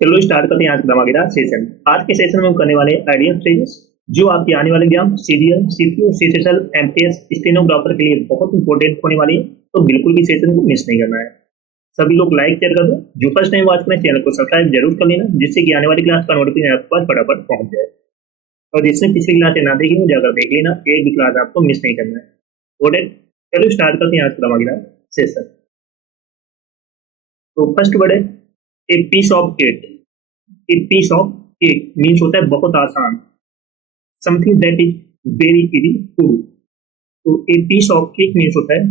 चलो स्टार्ट करते हैं आज का धमाकेदार सेशन। आज के सेशन में हम करने वाले आइडियल स्टेजेस जो आपके आने वाले exam serial, CPO, CCL, MTS, stenographer के लिए बहुत इंपॉर्टेंट होने वाली है, तो बिल्कुल भी सेशन को मिस नहीं करना है। सभी लोग लाइक शेयर कर दो। जो फर्स्ट टाइम वॉच करें चैनल को सब्सक्राइब जरूर कर लेना, जिससे कि आने वाली क्लास का नोटिफिकेशन आपके पास फटाफट पहुंच जाए। और जिसने पिछली क्लास ना देखी हो जाकर देख लेना, एक भी क्लास आपको मिस नहीं करना है। ओके, चलो स्टार्ट करते हैं आज का धमाकेदार सेशन। तो फर्स्ट वर्ड है a piece of cake. A piece of cake means होता है बहुत आसान, something that is very easy to do. तो a piece of cake means होता है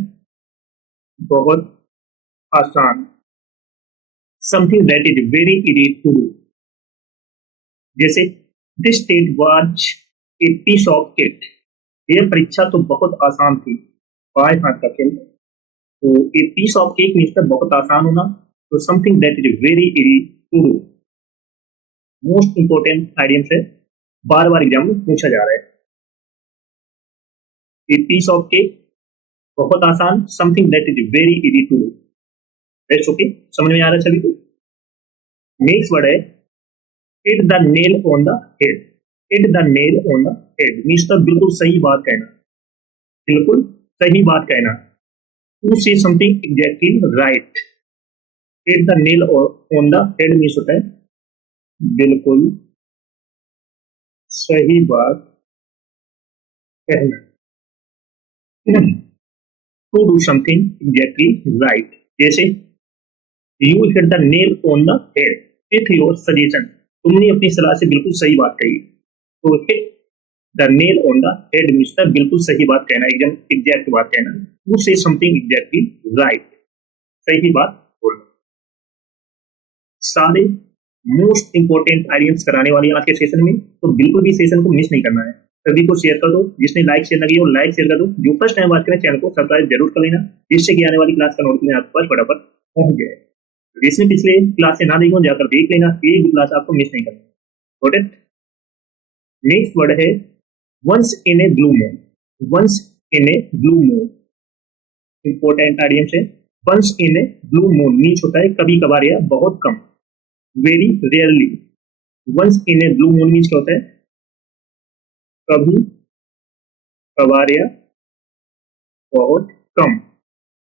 बहुत आसान, something that is very easy to do. जैसे this test was a piece of cake, यह परीक्षा तो बहुत आसान थी। बाएं हाथ का खेल। तो a piece of cake means बहुत आसान होना, तो something that is very easy to do most important idioms है, बार बार एग्जाम में पूछा जा रहा है। ए पीस ऑफ केक बहुत आसान, something that is very easy to do. That's okay, समझ में आ रहा है सभी को। नेक्स्ट वर्ड है hit the nail on the head. Hit the nail on the head means तो बिल्कुल सही बात कहना, बिल्कुल सही बात कहना। To say something exactly right. Hit the nail on the head means होता है बिल्कुल सही बात कहना। To do something exactly right. जैसे you hit the nail on the head with your suggestion. तुमने अपनी सलाह से बिल्कुल सही बात कही। तो hit the nail on the head means बिल्कुल सही बात कहना, एकदम एग्जैक्ट बात कहना। To say something exactly right, सही बात बोलना। सारे मोस्ट इंपोर्टेंट आइडियम्स कराने वाली आज के सेशन में, तो बिल्कुल भी सेशन को मिस नहीं करना है। सभी को शेयर कर दो, जिसने लाइक शेयर लगी हो लाइक शेयर कर दो। जो फर्स्ट टाइम वॉच करें चैनल को सब्सक्राइब जरूर कर लेना, जिससे कि आने वाली क्लास का नोटिफिकेशन आपके पास फटाफट पहुंच जाए। जिसने पिछले क्लास से ना देखी हो जाकर देख लेना, एक भी क्लास आपको मिस नहीं करना। Got it. नेक्स्ट वर्ड है once in a blue moon. Once in a blue moon important idioms है। Once in a blue moon means होता है कभी कभार या बहुत कम, very rarely. Once in a blue moon means क्या होता है कभी कभार या बहुत कम,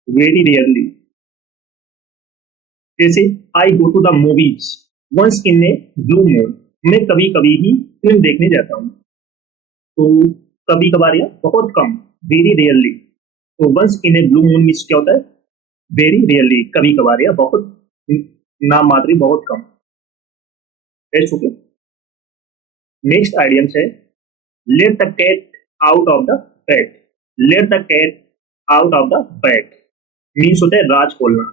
वेरी रेयरली। जैसे I go to the movies once in a blue moon, मैं कभी कभी ही फिल्म देखने जाता हूँ। तो कभी कभार या बहुत कम, वेरी रेयरली। तो once in a blue moon means क्या होता है वेरी रेयरली, कभी कभार या बहुत नाम मात्र, बहुत कम। ओके। नेक्स्ट आइडियम है let the cat out of the bag. Let the cat out of the bag means होता है राज खोलना,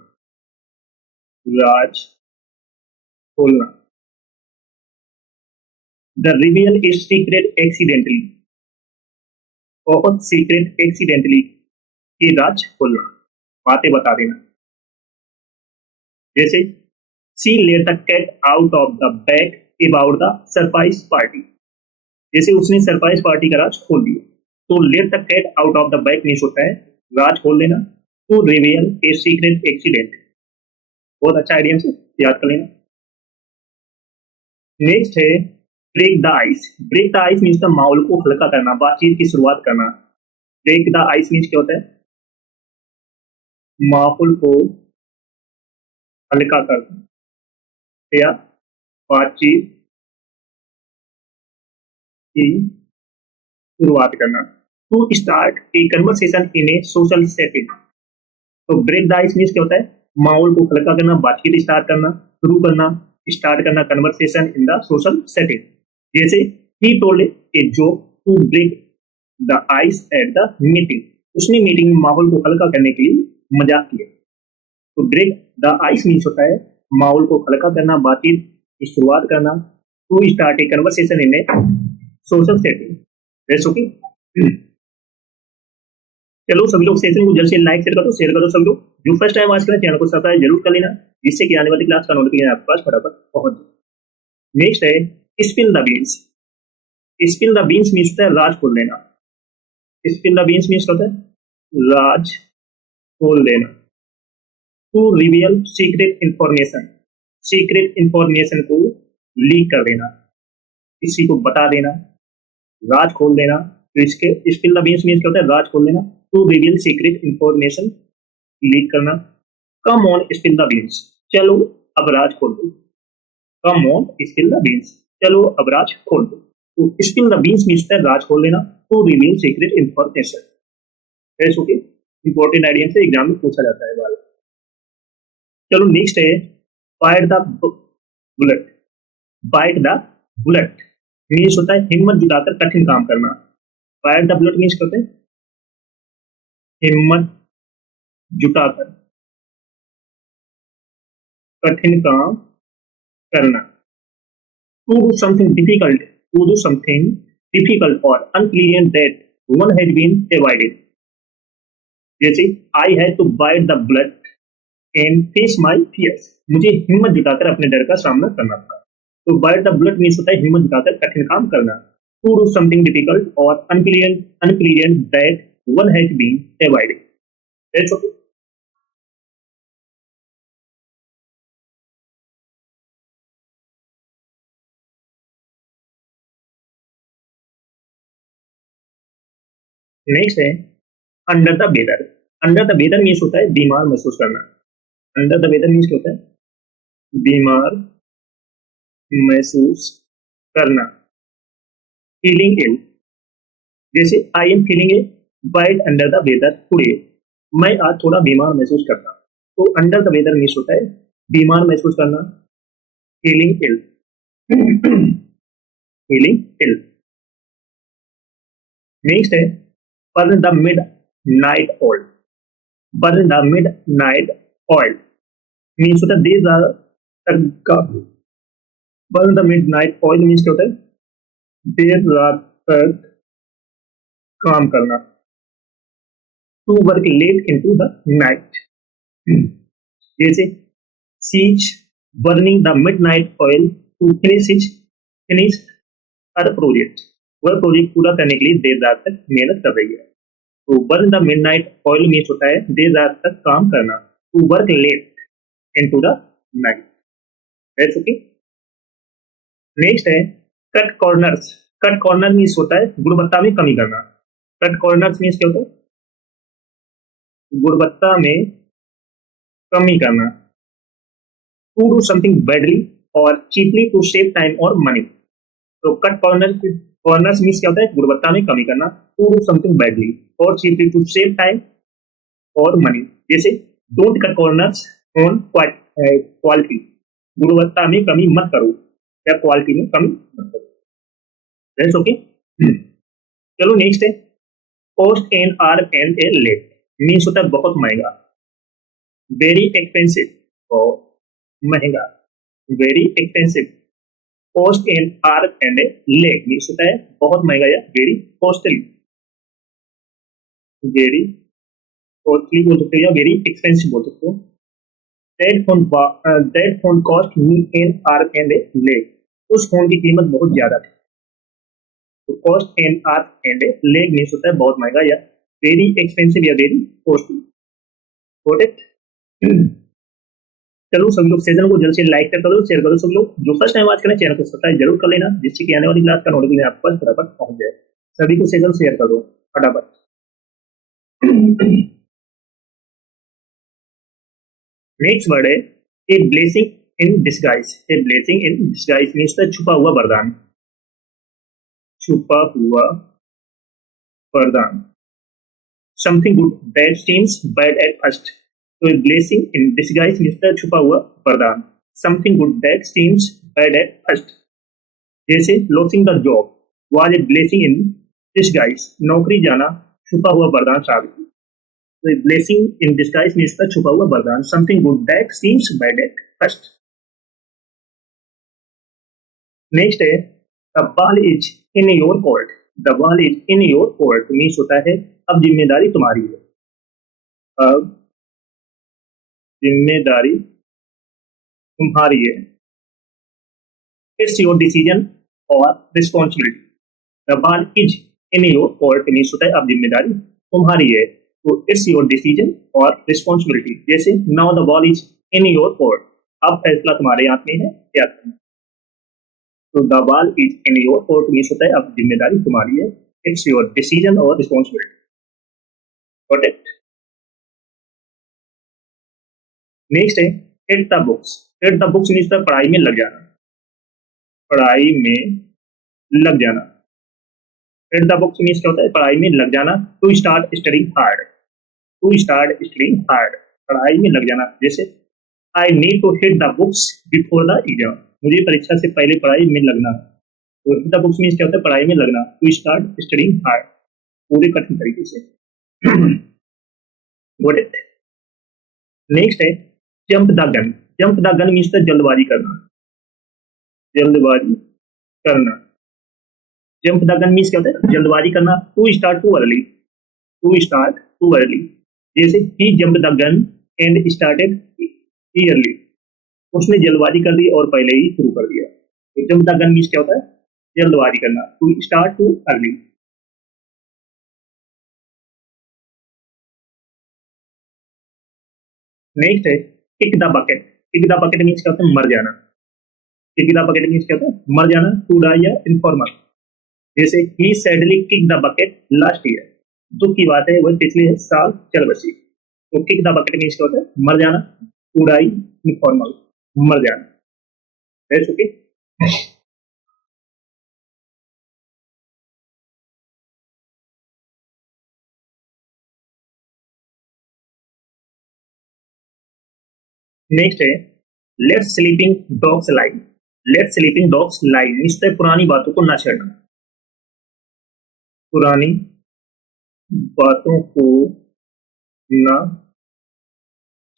राज खोलना। The reveal is secret accidentally, बहुत सीक्रेट एक्सीडेंटली की राज खोलना, बातें बता देना। जैसे she let the cat out of the bag about the surprise party. जैसे उसने सरप्राइज पार्टी का राज खोल दिया। तो let the cat out of the bag means होता है राज खोल देना। To reveal a secret accident, बहुत अच्छा आइडिया से याद कर लेना। नेक्स्ट है break the ice. Break the ice means माहौल को हल्का करना, बातचीत की शुरुआत करना। ब्रेक द आइस मीन्स क्या होता है माहौल को हल्का करना या बातचीत की शुरुआत करना। To start a conversation in a social setting. तो ब्रेक द आइस मीन्स क्या होता है माहौल को हल्का करना, बातचीत स्टार्ट करना, शुरू करना, स्टार्ट करना conversation in the social setting. जैसे he told a joke to break the ice at the meeting. उसने मीटिंग में माहौल को हल्का करने के लिए मजाक किया। तो ब्रेक द आइस मीन्स होता है माहौल को हल्का करना, बातचीत की शुरुआत करना। To start a conversation in a social setting. That's okay. चलो सभी लोग सेशन को जल्द से लाइक शेयर कर दो, शेयर कर दो सभी लोग। जो फर्स्ट टाइम वॉच करें चैनल को सब्सक्राइब जरूर कर लेना, जिससे कि आने वाली क्लास का नोटिफिकेशन आपके पास फटाफट पहुंच जाए। नेक्स्ट है spill the beans. Spill the beans means होता है राज खोल देना। स्पिल द बीन्स मीन्स होता है राज खोल देना। To reveal secret information. Secret information को लीक कर देना, किसी को बता देना, राज खोल देना। तो इसके स्पिल द बीन्स मीन्स क्या होता है, राज खोल देना। To reveal secret information, leak करना। Come on spill the beans, चलो अब राज खोल दो। Come on spill the beans, चलो अब राज खोल दो। तो स्पिल द बीन्स मीन्स होता है राज खोल देना। To reveal secret information, okay, important idea से एग्जाम में पूछा जाता है बार। चलो नेक्स्ट है bite the bullet. Bite the bullet means होता है हिम्मत जुटाकर कठिन काम करना। बाइट द बुलेट मीन्स करते हैं हिम्मत जुटाकर कठिन काम करना। To do something difficult, to do something difficult और unpleasant that one has been avoided. जैसे I had to bite the bullet and face my fears, मुझे हिम्मत जुटाकर अपने डर का सामना करना पड़ा। तो बाइट द बुलेट मीन्स होता है हिम्मत जुटाकर कठिन काम करना। टू डू समथिंग डिफिकल्ट और unpleasant that one has been avoided. That's okay. Next है under the weather. Under the weather means होता है बीमार महसूस करना। अंडर द वेदर मीन्स क्या होता है, बीमार महसूस करना। फीलिंग इल, जैसे I am feeling a bit under the weather today, मैं आज थोड़ा बीमार महसूस करता हूँ। तो अंडर द वेदर मीन्स होता है बीमार महसूस करना। Feeling ill, feeling ill. Next है burn the midnight oil. Burn the midnight oil means होता है देर रात तक का। Burn the midnight oil means क्या होता है, देर रात तक काम करना। To work late into the night, जैसे she's burning the midnight oil to finish her project, वह प्रोजेक्ट पूरा करने के लिए देर रात तक मेहनत कर रही है। तो burn the midnight oil means होता है देर रात तक काम करना। To work late into the night. That's okay. Next है cut corners. Cut corner means होता है गुणवत्ता में कमी करना। कट कॉर्नर्स मीन्स क्या होता है, गुणवत्ता में कमी करना। टू डू समथिंग बैडली और चीपली टू सेव टाइम और मनी। तो कट कॉर्नर्स मीन्स क्या होता है, गुणवत्ता में कमी करना। टू डू समथिंग बैडली और चीपली टू सेव टाइम और मनी। जैसे don't cut corners on quality, गुणवत्ता में कमी मत करो या क्वालिटी में कमी मत करो। That's okay. चलो नेक्स्ट है cost an arm and a leg means होता है बहुत महंगा। वेरी एक्सपेंसिव और महंगा, very expensive. Cost an arm and a leg means होता है बहुत महंगा या वेरी कॉस्टली। वेरी कॉस्टली बोल सकते हो या वेरी एक्सपेंसिव बोल सकते हो। That phone cost me an arm and a leg, उस फोन की कीमत बहुत ज्यादा थी। तो cost an arm and a leg means होता है बहुत महंगा या वेरी एक्सपेंसिव या वेरी कॉस्टली। Got it. चलो सभी लोग सेशन को जल्द से लाइक कर दो, शेयर करो। सब लोग जो फर्स्ट टाइम आज करें चैनल को सब्सक्राइब जरूर कर लेना, जिससे कि आने वाली क्लास का नोटिफिकेशन आप पास फटाफट पहुंच जाए। सभी को सेशन शेयर कर दो फटाफट। नेक्स्ट वर्ड है a blessing in disguise. A blessing in disguise means छुपा हुआ वरदान। छुपा हुआ वरदान। Something good that seems bad at first. तो a blessing in disguise means छुपा हुआ वरदान। Something good that seems bad at first. जैसे losing the job was a blessing in disguise, नौकरी जाना छुपा हुआ वरदान साबित। तो a blessing in disguise means छुपा हुआ वरदान। Something good that seems bad at first. Next है the ball is in your court. The ball is in your court means होता है अब जिम्मेदारी तुम्हारी है। अब जिम्मेदारी तुम्हारी है। इट्स योर डिसीजन और responsibility. The ball is in your court means होता है अब जिम्मेदारी तुम्हारी है। तो इट्स योर डिसीजन और रिस्पॉन्सिबिलिटी। जैसे now the ball is in your court, अब फैसला तुम्हारे हाथ में है क्या करना। तो the ball is in your court means होता है अब जिम्मेदारी तुम्हारी है, इट्स योर डिसीजन और रिस्पॉन्सिबिलिटी। Got it. नेक्स्ट है hit the books. Hit the books means पढ़ाई में लग जाना, पढ़ाई में लग जाना। हिट द बुक्स मीन्स क्या होता है पढ़ाई में लग जाना। To start studying hard, to start studying hard, पढ़ाई में लग जाना। जैसे I need to hit the books before the exam, मुझे परीक्षा से पहले पढ़ाई में लगना। तो हिट द बुक्स मीन्स क्या होता है पढ़ाई में लगना। टू स्टार्ट स्टडिंग हार्ड, पूरे कठिन तरीके से। Got it. नेक्स्ट है jump the gun. Jump the gun means जल्दबाजी करना, जल्दबाजी करना। जंप द गन मीन्स क्या होता है जल्दबाजी करना। To start too early, to start too early. जैसे he jump the gun and started early, उसने जल्दबाजी कर दी और पहले ही शुरू कर दिया। तो जंप द गन मीन्स क्या होता है जल्दबाजी करना। To start too early. Next है kick the bucket. Kick the bucket means क्या होता है मर जाना। किक द बकेट मीन्स क्या होता है मर जाना। टू डाई या इनफॉर्मल। जैसे he sadly kick the bucket last year, दुख की बात है वह पिछले साल चल बसी। तो किक द बकेट मीन्स क्या होता है मर जाना। टू डाई इनफॉर्मल, मर जाना। That's okay. नेक्स्ट है let sleeping dogs lie. Let sleeping dogs lie means पुरानी बातों को ना छेड़ना, पुरानी बातों को ना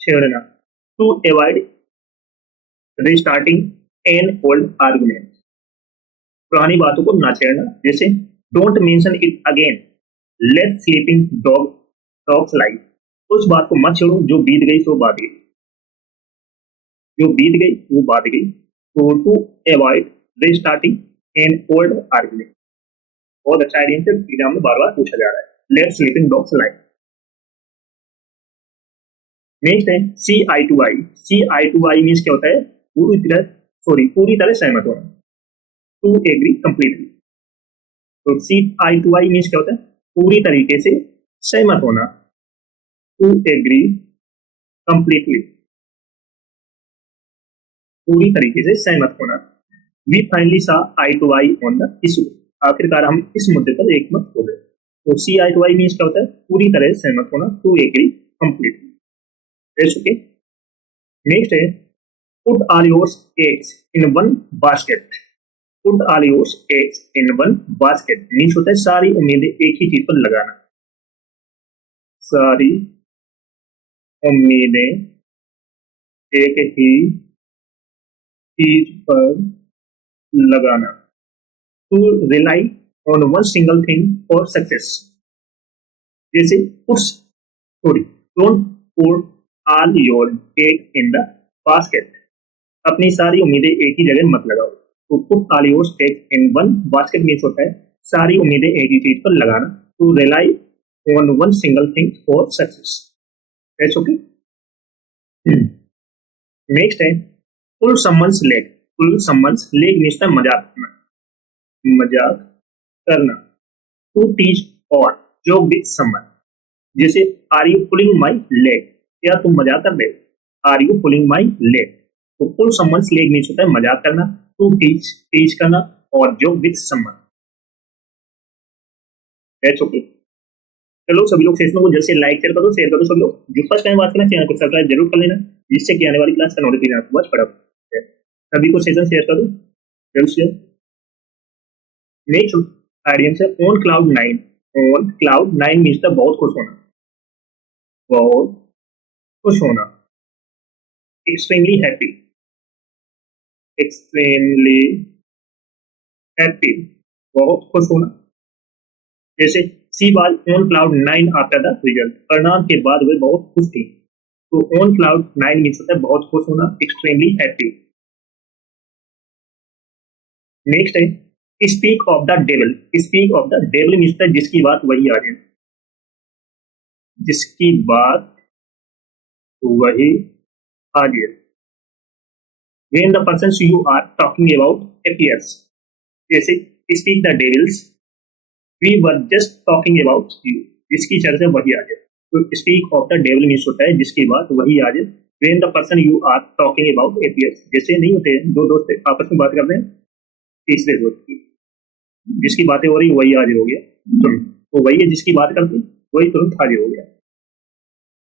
छेड़ना। To avoid restarting an old argument, पुरानी बातों को ना छेड़ना। जैसे don't mention it again, let sleeping dogs lie, उस बात को मत छेड़ो जो बीत गई सो बात गई, जो बीत गई वो बात गई। तो to avoid restarting an old argument, बहुत अच्छा आइडिया से एग्जाम में बार बार पूछा जा रहा है। Let sleeping dogs lie. Next है see eye to eye. See eye to eye means क्या होता है पूरी तरह सहमत होना। To agree completely. तो see eye to eye means क्या होता है पूरी तरीके से सहमत होना। टू एग्री कंप्लीटली, पूरी तरीके से सहमत होना। We finally saw eye to eye on the issue, आखिरकार हम इस मुद्दे पर एक मत हो गए। तो see eye to eye means क्या होता है पूरी तरह से सहमत होना। To agree completely. That's okay. Next है put all your eggs in one basket. Put all your eggs in one basket means होता है सारी उम्मीदें एक ही चीज पर लगाना, सारी उम्मीदें एक ही चीज पर लगाना। To rely on one single thing for success. जैसे puts sorry don't put all your eggs in the basket, अपनी सारी उम्मीदें एक ही जगह मत लगाओ। तो put all your eggs in one basket means होता है सारी उम्मीदें एक ही चीज पर लगाना। To rely on one single thing for success. That's okay. Next है pull someone's leg. Pull someone's leg means मजाक करना, मजाक करना। To tease or joke with someone. जैसे are you pulling my leg, क्या तुम मजाक कर रहे हो। Are you pulling my leg. तो पुल समवन्स लेग मीन्स होता है मजाक करना। टू टीच टीच करना और joke with someone. That's okay. चलो सभी लोग सेशन को जल्द से लाइक शेयर करो, शेयर करो। सभी लोग जो फर्स्ट टाइम बात करना चैनल को सब्सक्राइब जरूर कर लेना, जिससे कि आने वाली क्लास का नोटिफिकेशन आपको बस फटाफट है। सभी को सेशन शेयर करो जल्द से। नेक्स्ट आइडियम से on cloud nine. On cloud nine means बहुत खुश होना, बहुत खुश होना। एक्सट्रीमली हैप्पी, एक्सट्रीमली हैप्पी, बहुत खुश होना। जैसे she was on cloud nine after the result, परिणाम के बाद वे बहुत खुश थी। तो ऑन क्लाउड नाइन मीन्स होता है बहुत खुश होना, एक्सट्रीमली हैप्पी। नेक्स्ट है speak of the devil. Speak of the devil means जिसकी बात वही आ जाए, जिसकी बात वही हाजिर। when the persons you are talking about appears. जैसे speak the devils, we were just talking about you, जिसकी चर्चा वही आ जाए। तो speak of the devil means होता है जिसकी बात वही आ जाए। when the person you are talking about appears, जैसे नहीं होते दो दोस्त आपस में बात करते हैं, तीसरे दोस्त की जिसकी बातें हो रही वही हाजिर हो गया, तो वही है जिसकी बात करती वही तुरंत हाजिर हो गया।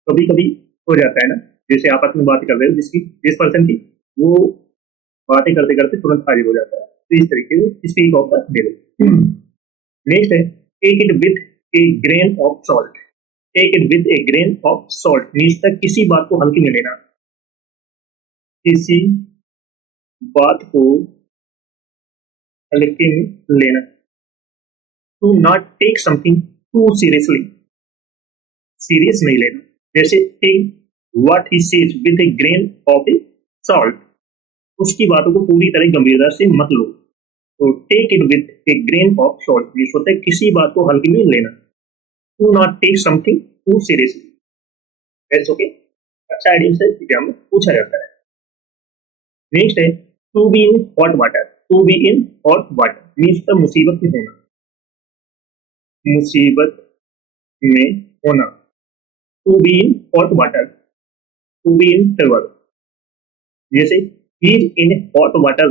कभी कभी हो जाता है ना, जैसे आपस में बात कर रहे हो जिस पर्सन की, वो बातें करते करते तुरंत हाजिर हो जाता है। तो इस तरीके से speak of the devil. Next है take it with a grain of salt. Take it with a grain of salt means तक किसी बात को हल्के में लेना, किसी बात को हल्के में लेना। To not take something too seriously, serious नहीं लेना। जैसे take what he says with a grain of a salt, उसकी बातों को पूरी तरह गंभीरता से मत लो। तो take it with a grain of salt means होता है किसी बात को हल्के में लेना। To not take something too seriously, that's okay. अच्छा आइडिया से एग्जाम में पूछा जाता है। नेक्स्ट है to be in hot water. To be in hot water means the मुसीबत में होना, मुसीबत में होना। To be in hot water, to be in trouble. जैसे ही इन हॉट वाटर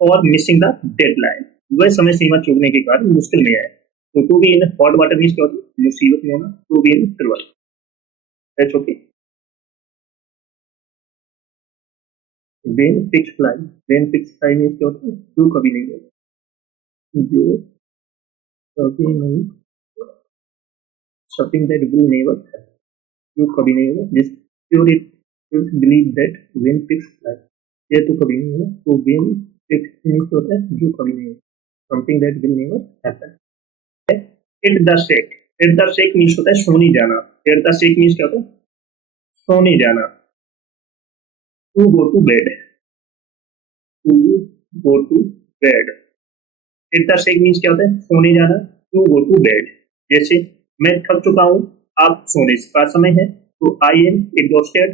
और मिसिंग द डेडलाइन, वह समय सीमा चूकने के कारण मुश्किल में है। तो to be in hot water means क्या होता है, मुसीबत में होना। To be in trouble, that's okay. When pigs fly, when pigs fly means क्या होता है, जो कभी नहीं होगा, जो कभी नहीं, something that will never happen, जो कभी नहीं होगा। जिस pure it believe that when pigs fly, ये तो कभी नहीं होगा। तो वेन फिक्स मीन्स होता है जो कभी नहीं होगा, something that will never happen. Eight the shake, eight the sack means होता है सोने जाना। एट द शेक मीन्स क्या होता है, सोने जाना। To go to bed, to go to bed. Hit the sack means क्या होता है, सोने जाना। टू गो टू बेड, जैसे मैं थक चुका हूं, अब सोने का समय है। तो I am exhausted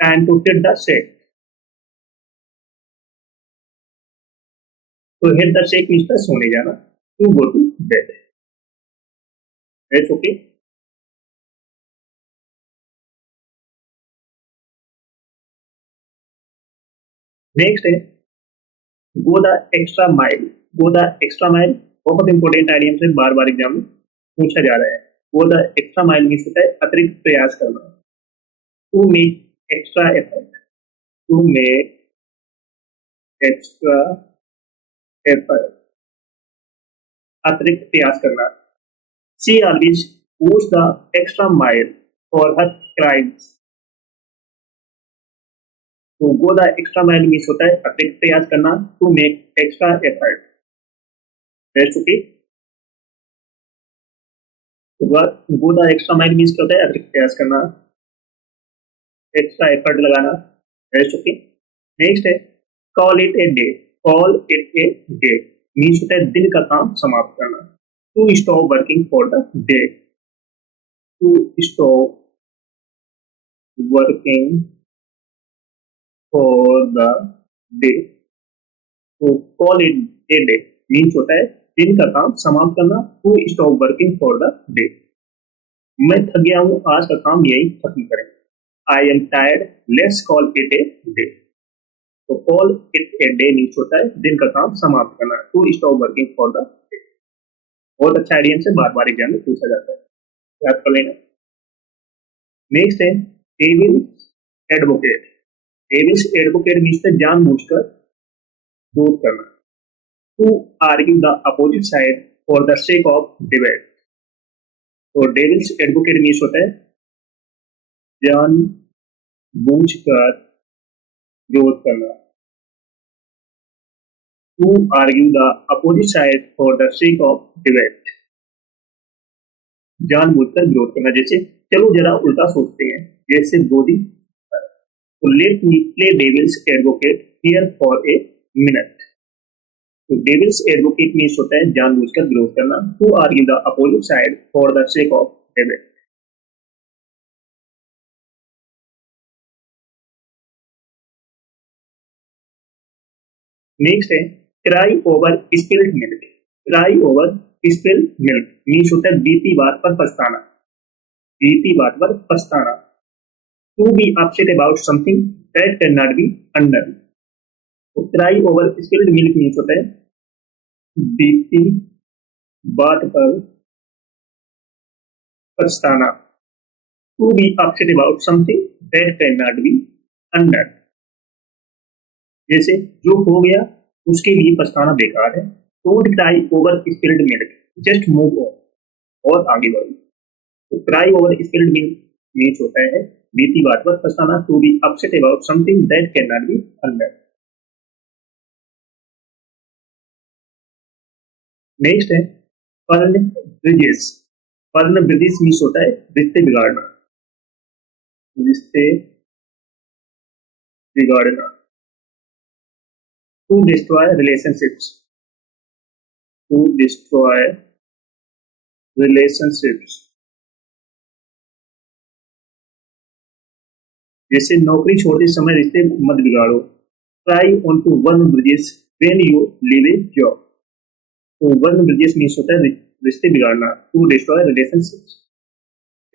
and to hit the sack. तो हिट द शेक मीन्स सोने जाना। To go to bed, that's okay. Next है go the extra mile. Go the extra mile बहुत इंपॉर्टेंट आइडिया से बार बार एग्जाम में पूछा जा रहा है। Go the extra mile means होता है अतिरिक्त प्रयास करना। To make extra effort, to make extra effort, अतिरिक्त प्रयास करना। She always goes the extra mile for her clients. तो go the extra mile means होता है अतिरिक्त प्रयास करना। To make extra effort, that's okay. Go the extra mile means क्या होता है, अतिरिक्त प्रयास करना, एक्स्ट्रा एफर्ट लगाना, दैट्स ओके। नेक्स्ट है call it a day. Call it a day means होता है दिन का काम समाप्त करना। To stop working for the day, to stop working for the day. तो call it a day means होता है दिन का काम समाप्त करना। To stop working for the day, मैं थक गया हूं, आज का काम यही खत्म करें। I am tired, let's call it a day. तो call it a day means होता है दिन का काम समाप्त करना। To stop working for the day, बहुत अच्छा आइडिया से बार बार एग्जाम में पूछा जाता है, याद कर लेना। नेक्स्ट है devil's advocate. Devil's advocate means जानबूझकर विरोध करना। To argue the opposite side for the sake of debate. तो डेविल्स एडवोकेट मीन्स होता है जानबूझकर विरोध करना। To argue the opposite side for the sake of debate, जानबूझकर विरोध करना। जैसे चलो जरा उल्टा सोचते हैं, जैसे दो दिन। तो let me play devil's advocate here for a minute. तो डेविल्स एडवोकेट मीन्स होता है जानबूझकर विरोध करना। To argue the opposite side for the sake of debate. Next है cry over spilled milk. Cry over spilled milk means होता है बीती बात पर पछताना, बीती बात पर पछताना। To be upset about something that can not be undone. तो cry over spilled milk means होता है बीती बात पर पछताना। To be upset about something that can not be undone, जैसे जो हो गया उसके लिए पछताना बेकार है। Don't cry over spilled milk, just move on, और आगे बढ़ो। तो cry over spilled milk means होता है बीती बात पर पछताना। To be upset about something that can not be undone. Next है पर्न ब्रिजेस। पर्न ब्रिजेस मीन्स होता है रिश्ते बिगाड़ना, रिश्ते बिगाड़ना। To destroy relationships, to destroy relationships, जैसे नौकरी छोड़ते समय रिश्ते मत बिगाड़ो। Try on to burn bridges when you leave a job. तो वर्न ब्रिजेस मीन्स होता है रिश्ते बिगाड़ना। To destroy relationships.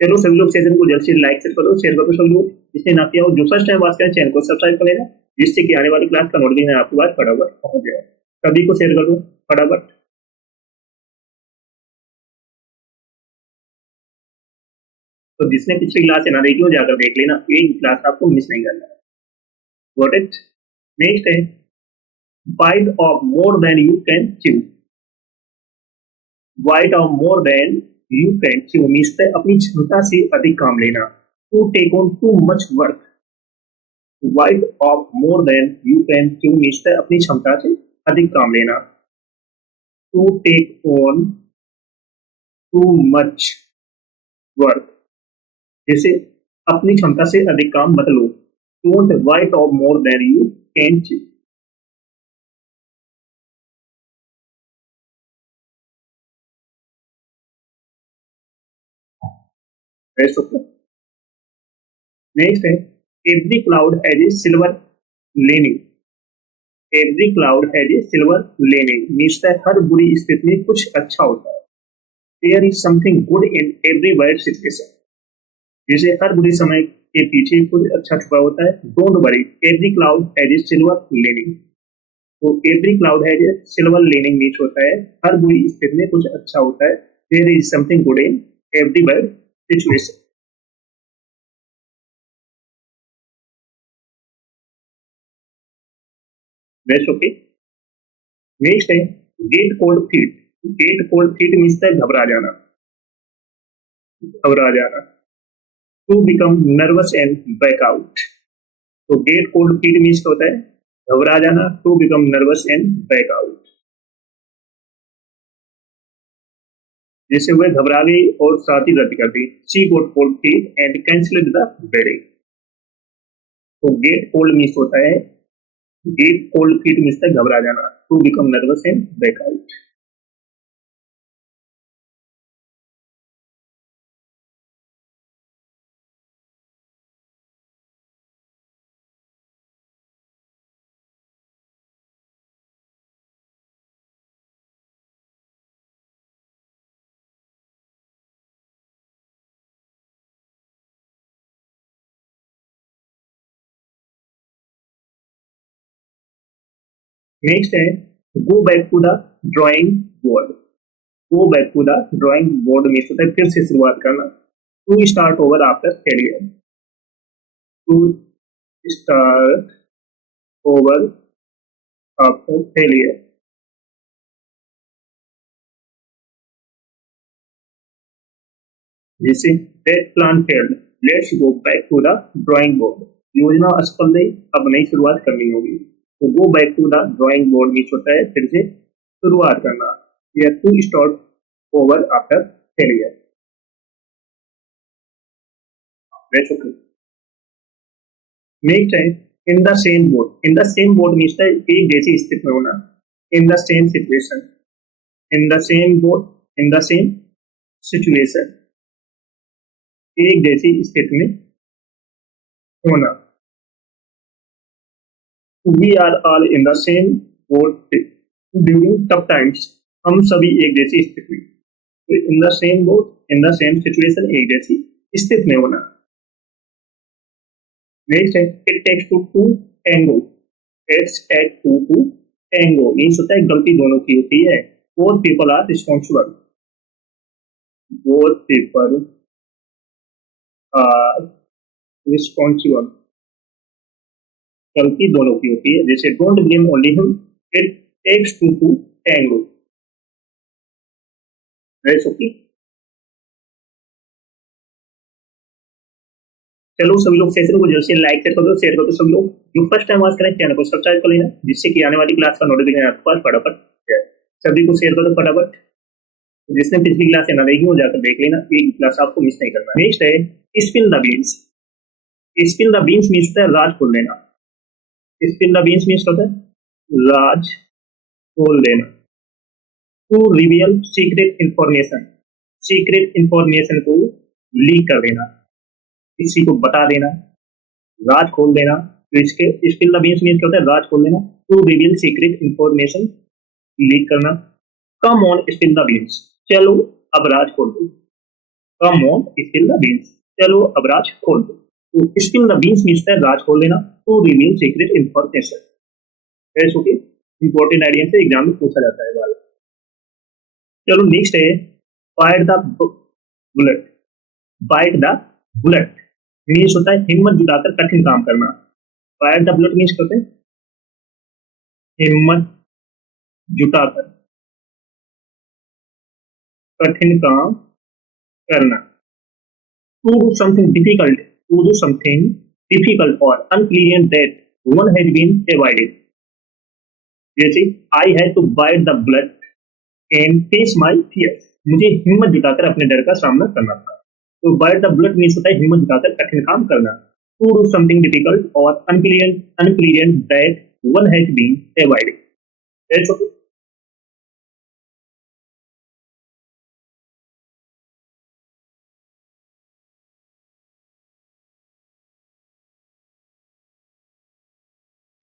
चलो सभी लोग सेशन को जल्द से लाइक करो, शेयर करो। सभी लोग जिसने ना किया हो, जो फर्स्ट टाइम वाच करें चैनल को सब्सक्राइब कर लेना, जिससे कि आने वाली क्लास का नोटिफिकेशन आपके पास फटाफट पहुंच जाए। सभी को शेयर कर दो फटाफट। तो जिसने पिछली क्लास से ना देखी हो जाकर देख लेना, एक क्लास आपको मिस नहीं करना है। Got it. नेक्स्ट है bite off more than you can chew. Bite off more than you can chew means है अपनी क्षमता से अधिक काम लेना। To take on too much work. Bite off more than you can chew means है अपनी क्षमता से अधिक काम लेना। To take on too much work, जैसे अपनी क्षमता से अधिक काम मत लो। Don't bite off more than you can chew. Next है every cloud has a silver lining. Every cloud has a silver lining means हर बुरी स्थिति में कुछ अच्छा होता है। There is something good in every bad situation, जैसे हर बुरी समय के पीछे कुछ अच्छा छुपा होता है। Don't worry every cloud has a silver lining. तो every cloud has a silver lining means होता है हर बुरी स्थिति में कुछ अच्छा होता है। There is something good in every bad situation. That's okay. Next है get cold feet. Get cold feet means है घबरा जाना, घबरा जाना। To become nervous and back out. तो गेट कोल्ड फीट मीन्स होता है घबरा जाना। To become nervous and back out, जैसे वह घबरा गई और साथ ही रद्द कर दी। She got cold feet and cancelled the wedding. तो गेट कोल्ड मीन्स होता है गेट कोल्ड फीट मीन्स है घबरा जाना। To become nervous and back out. Next है go back to the drawing board. Go back to the drawing board means होता है फिर से शुरुआत करना। To start over after failure. To start over after failure, जैसे that plan failed, let's go back to the drawing board. योजना असफल रही, अब नई शुरुआत करनी होगी। तो go back to the drawing board means होता है फिर से शुरुआत करना, या to start over after failure. That's okay. Next है in the same boat. In the same boat means है एक जैसी स्थिति में होना। In the same situation, in the same boat, in the same situation, एक जैसी स्थिति में होना। We are all in the same boat during tough times, हम सभी एक जैसी स्थिति में, तो इन the same boat in the same situation, एक जैसी स्थिति में होना। नेक्स्ट है it takes two tango, it's take two tango, means होता है गलती दोनों की होती है। Both people are responsible, both people are responsible, गलती दोनों की होती है। जैसे don't blame only him, it takes two tango, okay. चलो सभी लोग सेशन को जल्द से लाइक कर दो, शेयर कर दो। सब लोग जो फर्स्ट टाइम वॉच करें चैनल को सब्सक्राइब कर लेना, जिससे कि आने वाली क्लास का नोटिफिकेशन आपके पास फटाफट जाए। सभी को शेयर कर दो फटाफट, जिसने पिछली क्लास से ना देखी वो जाकर देख लेना, एक क्लास आपको मिस नहीं करना। नेक्स्ट है spill the beans, spill the beans means होता है राज खोल देना, स्पिल द बीन्स मीन्स होता है राज खोल देना। To reveal secret information, secret information को लीक कर देना, किसी को बता देना, राज खोल देना। तो इसके स्पिल द बीन्स मीन्स क्या होता है, राज खोल देना। To reveal secret information, leak करना। Come on spill the beans, चलो अब राज खोल दो। Come on spill the beans, चलो अब राज खोल दो। तो स्पिल द बीन्स मीन्स है राज खोल देना। To reveal secret information, okay. Important idea से एग्जाम में पूछा जाता है वाला। चलो नेक्स्ट है bite the bullet, bite the bullet means होता है हिम्मत जुटाकर कठिन काम करना। बाइट द बुलेट मीन्स करते हैं हिम्मत जुटाकर कठिन काम करना। To do something difficult, to do something difficult और unpleasant that one has been avoided. जैसे I had to bite the bullet and face my fears, मुझे हिम्मत जुटाकर अपने डर का सामना करना पड़ा। तो बाइट द बुलेट मीन्स होता है हिम्मत जुटाकर कठिन काम करना। टू डू समथिंग डिफिकल्ट और unpleasant that one has been avoided, that's okay.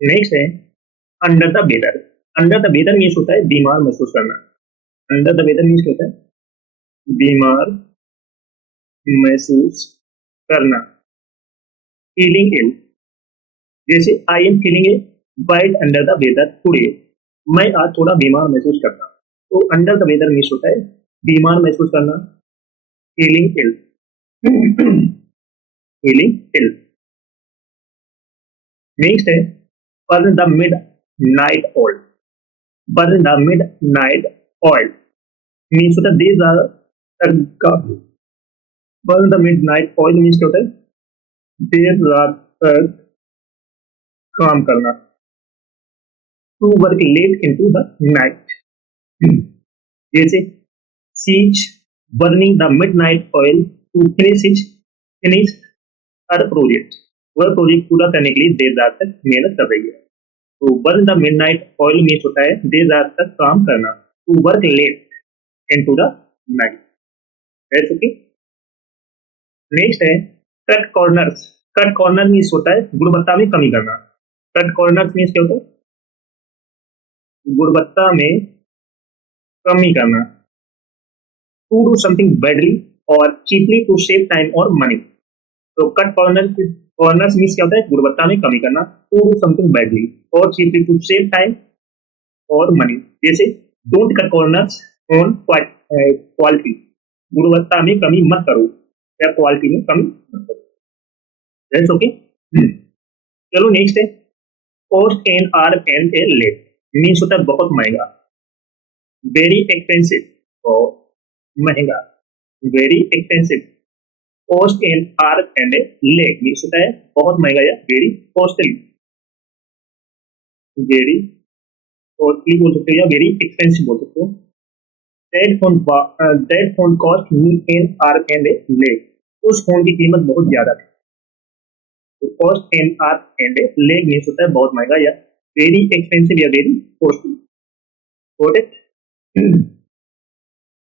Next है under the weather, under the weather means होता है बीमार महसूस करना। अंडर द वेदर मीन्स होता है बीमार महसूस करना। फीलिंग इल, जैसे I am feeling a bit under the weather today, मैं आज थोड़ा बीमार महसूस करता हूँ। तो अंडर द वेदर मीन्स होता है बीमार महसूस करना। Feeling ill, feeling ill. Next है burn the midnight oil, burn the midnight oil means होता है देर रात तक का, burn the midnight oil means क्या होता है देर रात तक काम करना। To work late into the night, जैसे she's burning the midnight oil to finish her project, वह प्रोजेक्ट पूरा करने के लिए देर रात तक मेहनत कर रही है। तो burn the midnight oil means होता है देर रात तक काम करना। To work late into the night, that's okay. Next है cut corners, cut corner means होता है गुणवत्ता में कमी करना। कट कॉर्नर्स मीन्स क्या होता है गुणवत्ता में कमी करना। टू डू समथिंग बैडली और चीपली टू सेव टाइम और मनी। तो कट कॉर्नर्स मीन्स क्या होता है गुणवत्ता में कमी करना। टू डू समथिंग बैडली और चीपली टू सेव टाइम और मनी। जैसे don't cut corners on quality, गुणवत्ता में कमी मत करो या क्वालिटी में कमी मत करो, दैट्स ओके। चलो नेक्स्ट है cost an arm and a leg means होता है बहुत महंगा। वेरी एक्सपेंसिव और महंगा, very expensive. Cost an arm and a leg means होता है बहुत महंगा या वेरी कॉस्टली, वेरी कॉस्टली बोल सकते हो या वेरी एक्सपेंसिव बोल सकते हो। That phone cost me an arm and a leg, उस फोन की कीमत बहुत ज्यादा थी। तो cost an arm and a leg means होता है बहुत महंगा या वेरी एक्सपेंसिव या वेरी कॉस्टली, गॉट इट।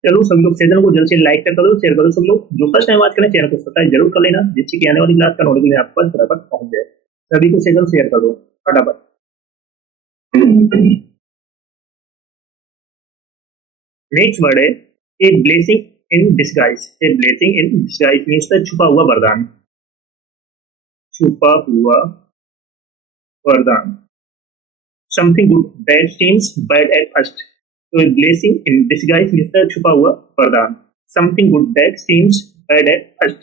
चलो सभी लोग सेशन को जल्द से लाइक कर दो, शेयर करो। सब लोग जो फर्स्ट टाइम वॉच करें चैनल को सब्सक्राइब जरूर कर लेना, जिससे कि आने वाली क्लास का नोटिफिकेशन आप पर फटाफट पहुंच जाए। सभी को सेशन शेयर कर दो फटाफट। नेक्स्ट वर्ड है a blessing in disguise. A blessing in disguise means the छुपा हुआ वरदान। छुपा हुआ वरदान। Something good that seems bad at first. तो a blessing in disguise means the छुपा हुआ वरदान। Something good that seems bad at first.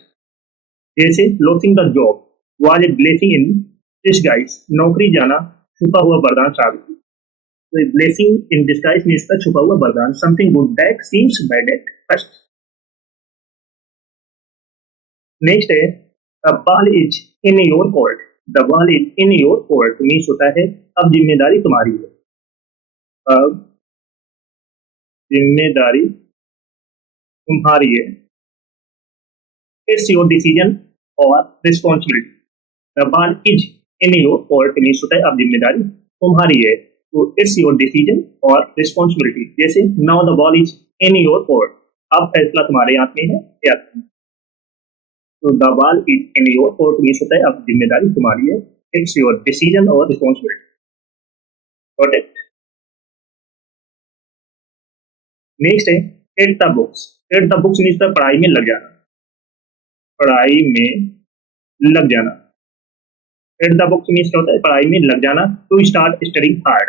जैसे losing the job was a blessing in disguise. नौकरी जाना छुपा हुआ वरदान साबित हुआ। तो blessing in disguise means the छुपा हुआ वरदान। Something good that seems bad at first. Next है the ball is in your court. The ball is in your court means होता है अब जिम्मेदारी तुम्हारी है। अब जिम्मेदारी तुम्हारी है। इट्स योर डिसीजन और responsibility. The ball is in your court means होता है अब जिम्मेदारी तुम्हारी है। तो इट्स योर डिसीजन और रिस्पॉन्सिबिलिटी। जैसे now the ball is in your court. अब फैसला तुम्हारे हाथ में है या तो the ball is in your court means होता है अब जिम्मेदारी तुम्हारी है। इट्स योर डिसीजन और रिस्पॉन्सिबिलिटी। Got it. नेक्स्ट है at the books. At the books means पढ़ाई में लग जाना। पढ़ाई में लग जाना। एट द बुक्स मीन्स क्या होता है पढ़ाई में लग जाना। To start studying hard.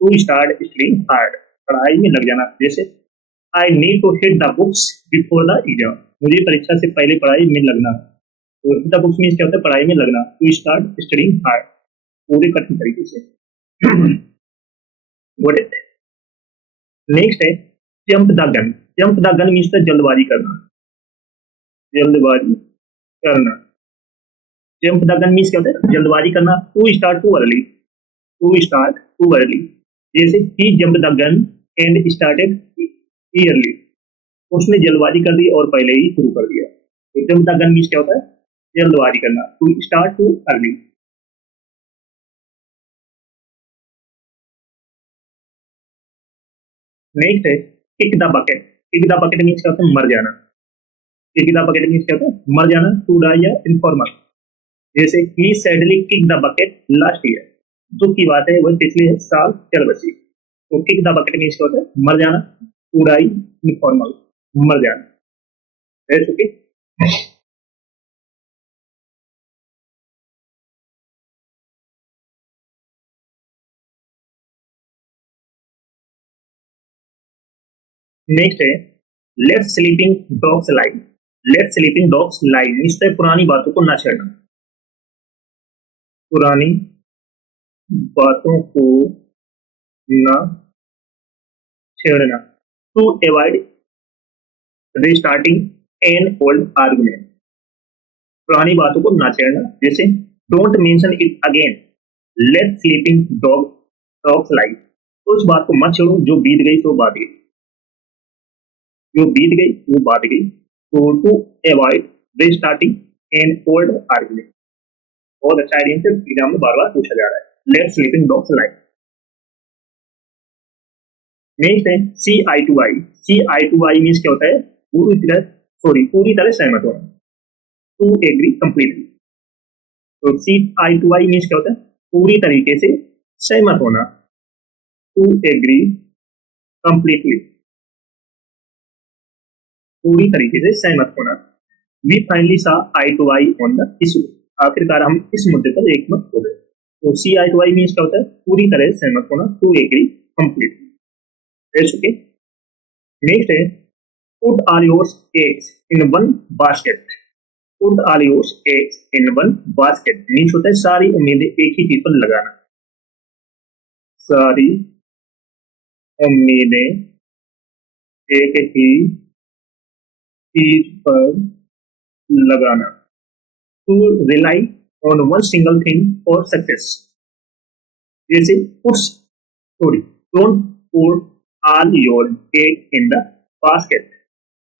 To start studying hard पढ़ाई में लग जाना। जैसे I need to hit the books before the exam. मुझे परीक्षा से पहले पढ़ाई में लगना। तो हिट द बुक्स मीन्स क्या होता है पढ़ाई में लगना। टू स्टार्ट स्टडिंग हार्ड पूरे कठिन तरीके से। What it. नेक्स्ट है jump the gun. Jump the gun means जल्दबाजी करना। जल्दबाजी करना। जंप द गन मीन्स क्या होता है जल्दबाजी करना। To start too early. To start too early. जैसे he jump the gun and started early. उसने जल्दबाजी कर दी और पहले ही शुरू कर दिया। तो जंप द गन मीन्स क्या होता है जल्दबाजी करना। To start too early. Next है kick the bucket. Kick the bucket means क्या होता है मर जाना। किक द बकेट मीन्स क्या होता है मर जाना। टू डाई या इनफॉर्मल। जैसे he sadly kick the bucket last year. दुख की बात है वह पिछले साल चल बसी। तो किक द बकेट मीन्स क्या होता है मर जाना। टू डाई इनफॉर्मल मर जाना। That's okay. नेक्स्ट है let sleeping dogs lie. Let sleeping dogs lie means पुरानी बातों को ना छेड़ना। पुरानी बातों को ना छेड़ना। To avoid restarting an old argument. पुरानी बातों को ना छेड़ना। जैसे don't mention it again. Let sleeping dogs lie. उस बात को मत छेड़ो जो बीत गई तो बात गई। जो बीत गई वो बात गई। तो to avoid restarting an old argument. बहुत अच्छा आइडिया से एग्जाम में बार बार पूछा जा रहा है। Let sleeping dogs lie. Next है see eye to eye. See eye to eye means क्या होता है पूरी तरह सहमत होना। To agree completely. तो see eye to eye means क्या होता है पूरी तरीके से सहमत होना। टू एग्री कंप्लीटली पूरी तरीके से सहमत होना। We finally saw eye to eye on the issue. आखिरकार हम इस मुद्दे पर एक मत हो गए। तो see eye to eye means क्या होता है पूरी तरह सहमत होना। To agree completely. That's okay. Next है put all your eggs in one basket. Put all your eggs in one basket means होता है सारी उम्मीदें एक ही चीज पर लगाना। सारी उम्मीदें एक ही चीज पर लगाना। To rely on one single thing for success. जैसे don't put all your eggs in the basket.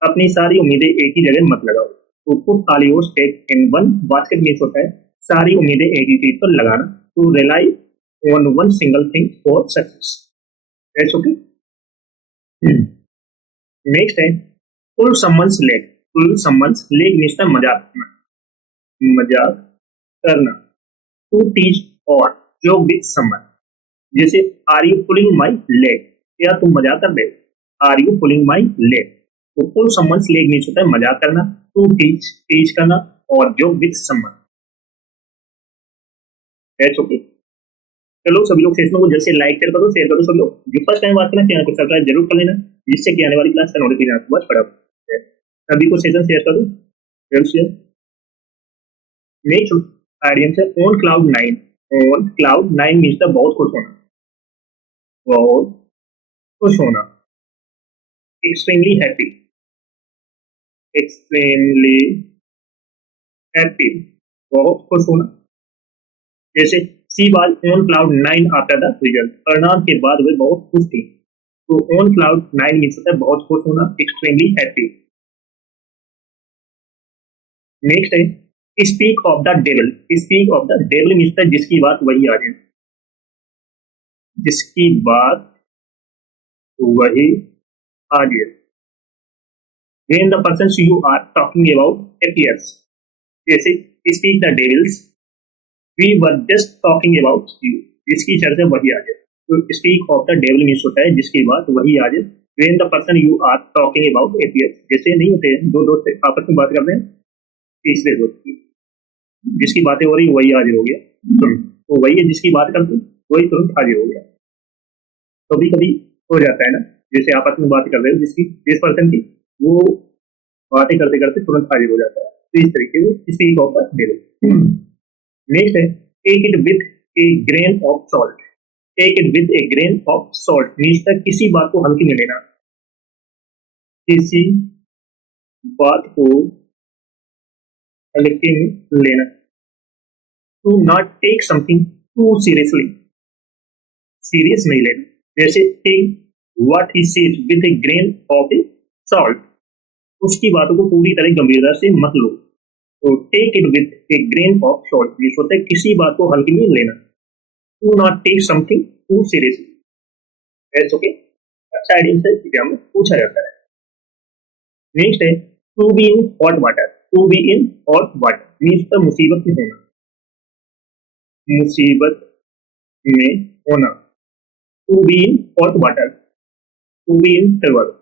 अपनी सारी उम्मीदें एक ही जगह मत लगाओ। तो put all your eggs in one basket means होता है सारी उम्मीदें एक ही चीज पर लगाना। To rely on one single thing for success. That's okay. Next है pull someone's leg. Pull someone's leg means मजाक करना। मजाक करना। To tease or joke with someone. जैसे are you pulling my leg. क्या तुम मजाक कर रहे हो। Are you pulling my leg. तो पुल समवंस लेग मीन्स होता है मजाक करना, टू टीच टीच करना, और joke with someone. That's okay. चलो सभी लोग सेशन को जल्द से लाइक कर दो, शेयर कर दो। सब लोग जो फर्स्ट टाइम बात करना चैनल को सब्सक्राइब जरूर कर लेना, जिससे कि आने वाली क्लास का नोटिफिकेशन आपके पास फटाफट है। सभी को सेशन शेयर कर दो जल्द से। नेक्स्ट आइडियम है on cloud nine. On cloud nine means the बहुत खुश होना, बहुत खुश होना, एक्सट्रीमली हैप्पी, एक्सट्रीमली हैप्पी, बहुत खुश होना। जैसे she was on cloud nine after the result, परिणाम के बाद वे बहुत खुश थी। तो ऑन क्लाउड नाइन मीन्स होता है बहुत खुश होना, एक्सट्रीमली हैप्पी। नेक्स्ट है speak of the devil. Speak of the devil means है जिसकी बात वही आ जाए, जिसकी बात वही आ जाए। When the persons you are talking about appears, जैसे speak the devils, we were just talking about you, जिसकी चर्चा वही आ जाए। तो speak of the devil means होता है जिसकी बात वही आ जाए। When the person you are talking about appears, जैसे नहीं होते दो दोस्त आपस में बात करते हैं, तीसरे दोस्त की जिसकी बातें हो रही वही हाजिर हो गया, तो वही है जिसकी बात करते वही तुरंत हाजिर हो गया। कभी कभी हो जाता है ना, जैसे आपस में बात कर रहे हो जिस पर्सन की, वो बातें करते करते तुरंत हाजिर हो जाता है। तो इस तरीके से speak of the devil. Next है take it with a grain of salt. Take it with a grain of salt means तक किसी बात को हल्के में लेना, किसी बात को हल्के में लेना। To not take something too seriously, serious नहीं लेना। जैसे take what he says with a grain of a salt, उसकी बातों को पूरी तरह गंभीरता से मत लो। तो take it with a grain of salt means होता है किसी बात को हल्के में लेना। To not take something too seriously, that's okay. अच्छा आइडिया से एग्जाम में पूछा जाता है। नेक्स्ट है to be in hot water. To be in hot water means the मुसीबत में होना, मुसीबत में होना। To be in hot water, to be in trouble,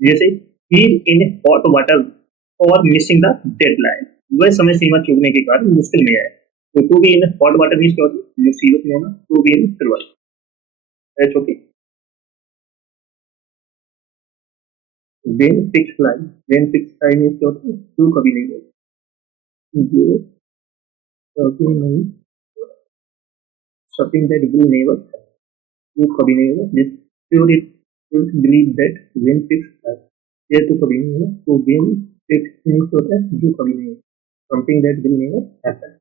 जैसे ही इन हॉट वाटर और मिसिंग द डेडलाइन, वह समय सीमा चूकने के कारण मुश्किल में है। तो to be in hot water means क्या होता है, मुसीबत में होना। To be in trouble, that's okay. When pigs fly, when pigs fly means क्या होता है, जो कभी नहीं होगा, जो कभी नहीं, something that will never happen, जो कभी नहीं होगा। जिस pure it believe that when pigs fly, ये तो कभी नहीं होगा। तो व्हेन फिक्स मीन्स होता है जो कभी नहीं होगा, something that will never happen.